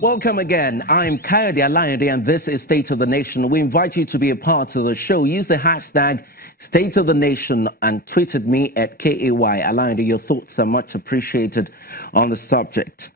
Welcome again. I'm Kayode Alayande and this is State of the Nation. We invite you to be a part of the show. Use the hashtag State of the Nation and tweet at me at KAY Alayande. Your thoughts are much appreciated on the subject.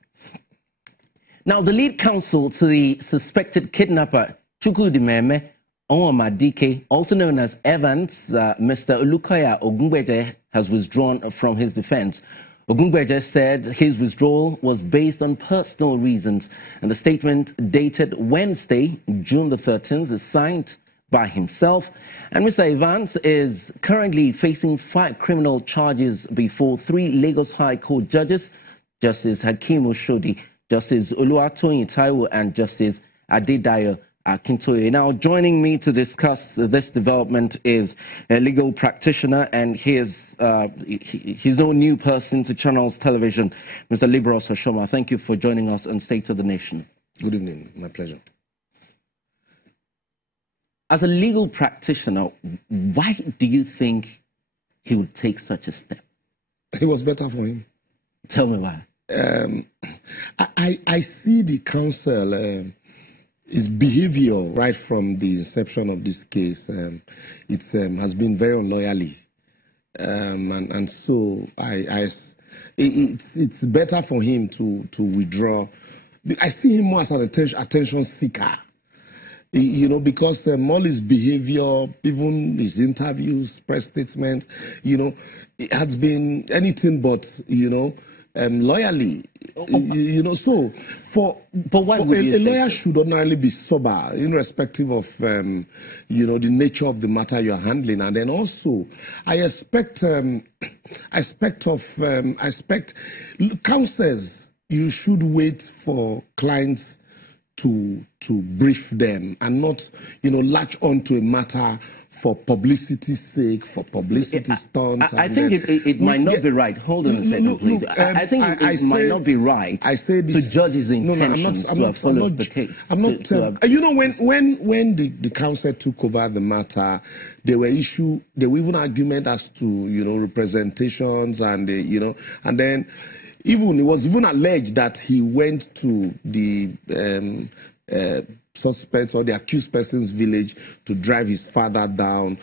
Now, the lead counsel to the suspected kidnapper, Chukwudimeme Onwamadike, also known as Evans, Mr. Olukoya Ogungbeje, has withdrawn from his defense. Ogungbeje said his withdrawal was based on personal reasons, and the statement dated Wednesday, June the 13th, is signed by himself. And Mr. Evans is currently facing 5 criminal charges before 3 Lagos High Court judges, Justice Hakeem Oshodi, Justice Oluwatoyin Taiwo, and Justice Adedayo Akintoye. Now, joining me to discuss this development is a legal practitioner, and he's no new person to Channels Television, Mr. Libros Oshoma. Thank you for joining us on State of the Nation. Good evening. My pleasure. As a legal practitioner, why do you think he would take such a step? It was better for him. Tell me why. I see the counsel, his behavior right from the inception of this case, it has been very unloyally, and so it's better for him to withdraw. I see him more as an attention seeker, you know, because all his behavior, even his interviews, press statements, you know, it has been anything but, you know, loyally, you know. So a lawyer should ordinarily be sober, irrespective of you know, the nature of the matter you are handling. And then also, I expect counsels, you should wait for clients to brief them and not, you know, latch on to a matter for publicity's sake, for publicity stunts. I think it might not be right. Hold on a second, please. I think it might not be right to judge his intentions to have followed the case. I'm not. You know, when the counsel took over the matter, there were even argument as to, you know, representations and you know, and then it was even alleged that he went to the suspects or the accused person's village to drive his father down,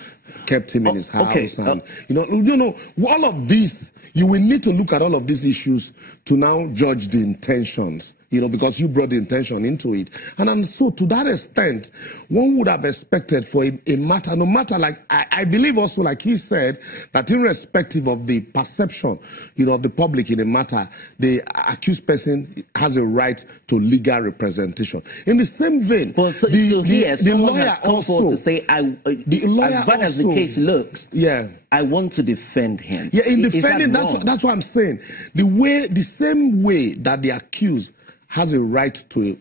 kept him in his house, and you know, all of this. You will need to look at all of these issues to now judge the intentions, you know, because you brought the intention into it. And so to that extent, one would have expected for a matter, no matter, like, I believe also, like he said, that irrespective of the perception, you know, of the public in a matter, the accused person has a right to legal representation. In the same vein, well, the lawyer also, to say, as bad as the case looks, yeah, I want to defend him. Yeah, in defending, that's what I'm saying. The same way that the accused has a right to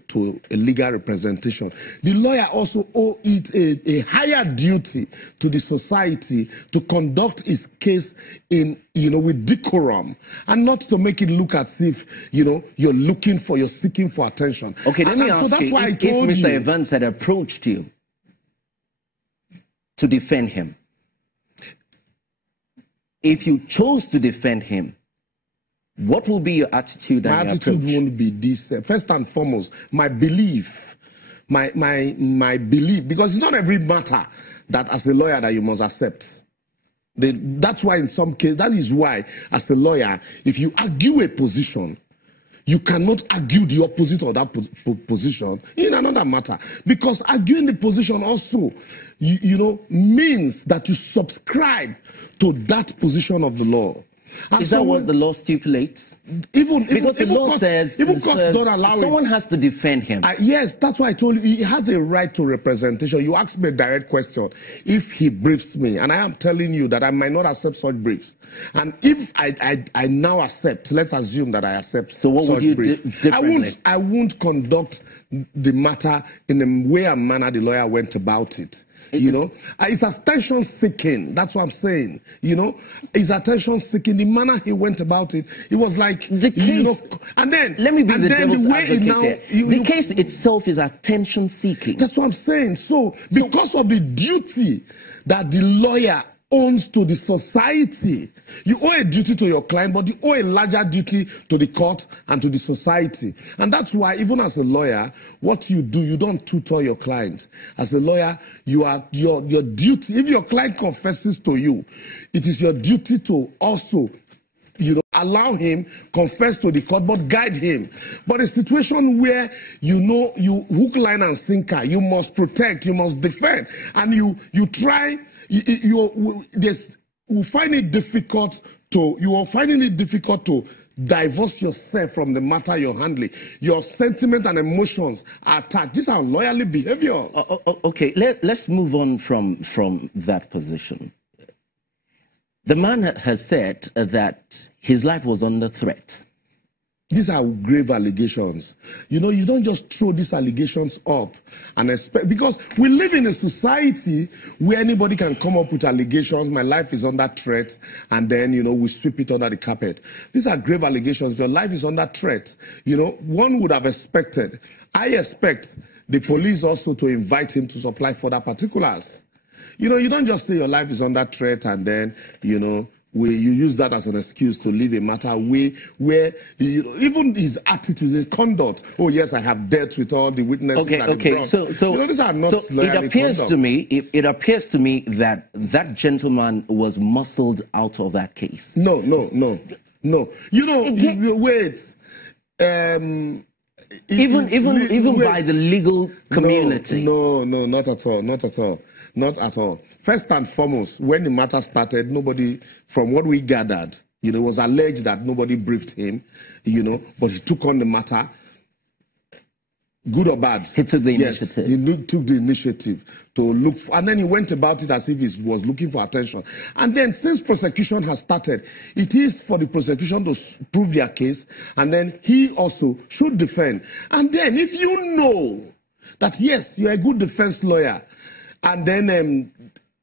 a legal representation, the lawyer also owes it a higher duty to the society to conduct his case in, you know, with decorum, and not to make it look as if, you know, you're seeking for attention. Okay, let me ask you, so that's why I told if Mr. Evans had approached you to defend him, if you chose to defend him, what will be your attitude? My attitude won't be this. First and foremost, my belief, my belief, because it's not every matter that as a lawyer that you must accept. That's why in some cases, that is why as a lawyer, if you argue a position, you cannot argue the opposite of that position in another matter, because arguing the position also, you know, means that you subscribe to that position of the law. And is that what the law stipulates? Because the law says courts don't allow someone has to defend him. Yes, that's why I told you he has a right to representation. You asked me a direct question. If he briefs me, and I am telling you that I might not accept such briefs, and if I now accept, let's assume that I accept. So what would you do differently? I won't conduct the matter in the way and manner the lawyer went about it. You know, it's attention seeking. That's what I'm saying. You know, it's attention seeking. The manner he went about it, it was like the case, you know. And then let me be the devil's advocate now, the case itself is attention seeking. That's what I'm saying. So because of the duty that the lawyer owns to the society, you owe a duty to your client, but you owe a larger duty to the court and to the society. And that's why, even as a lawyer, what you do, you don't tutor your client. As a lawyer, you are your duty. If your client confesses to you, it is your duty to also, you know, allow him confess to the court, but guide him. But a situation where you know you hook, line, and sinker, you must protect, you must defend, and you try. You will find it difficult to divorce yourself from the matter you're handling. Your sentiment and emotions are attached. These are lawyerly behavior. Okay, let's move on from that position. The man has said that his life was under threat. These are grave allegations. You know, you don't just throw these allegations up and expect, because we live in a society where anybody can come up with allegations, my life is under threat, and then, you know, we sweep it under the carpet. These are grave allegations. Your life is under threat. You know, one would have expected, I expect the police also to invite him to supply further particulars. You know, you don't just say your life is under threat and then, you know, you use that as an excuse to leave a matter where you know, even his attitude, his conduct. Oh yes, I have dealt with all the witnesses. Okay. So you know, these are not. So it appears to me. It appears to me that that gentleman was muscled out of that case. No. You know, wait. Even by the legal community. No, not at all. First and foremost, when the matter started, nobody, from what we gathered, you know, it was alleged that nobody briefed him, you know, but he took on the matter, good or bad. He took the initiative. Yes, he took the initiative to look for, and then he went about it as if he was looking for attention. And then since prosecution has started, it is for the prosecution to prove their case, and then he also should defend. And then if you know that, yes, you're a good defense lawyer, and then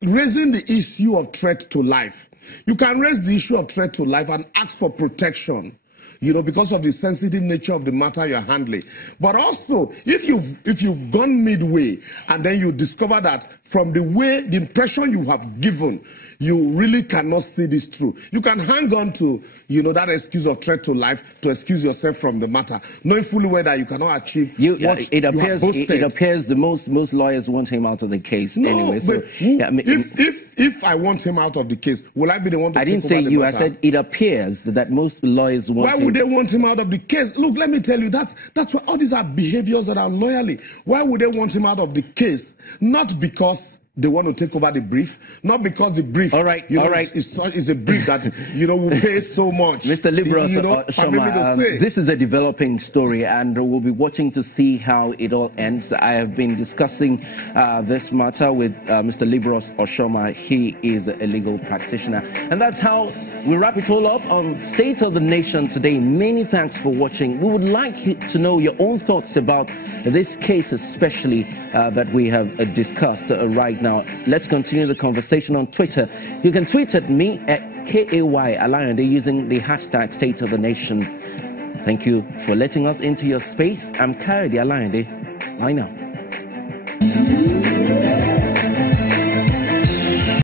raising the issue of threat to life, you can raise the issue of threat to life and ask for protection, you know, because of the sensitive nature of the matter you're handling. But also, if you've gone midway and then you discover that from the impression you have given, you really cannot see this through, you can hang on to, you know, that excuse of threat to life to excuse yourself from the matter, knowing fully well that you cannot achieve what you have boasted. It appears most lawyers want him out of the case anyway. So, if I want him out of the case, will I be the one to take over the matter? I didn't say you. I said it appears that most lawyers want him. Why would they want him out of the case? Look, let me tell you, that's why all these are behaviors that are loyally. Why would they want him out of the case? Not because they want to take over the brief, not because the brief, all right. is a brief that, you know, will pay so much. Mr. Libros, you know, this is a developing story, and we'll be watching to see how it all ends. I have been discussing this matter with Mr. Libros Oshoma. He is a legal practitioner. And that's how we wrap it all up on State of the Nation today. Many thanks for watching. We would like to know your own thoughts about this case, especially that we have discussed right now. Let's continue the conversation on Twitter. You can tweet at me at KAY using the hashtag State of the Nation. Thank you for letting us into your space. I'm Kayode Alayande. Bye now.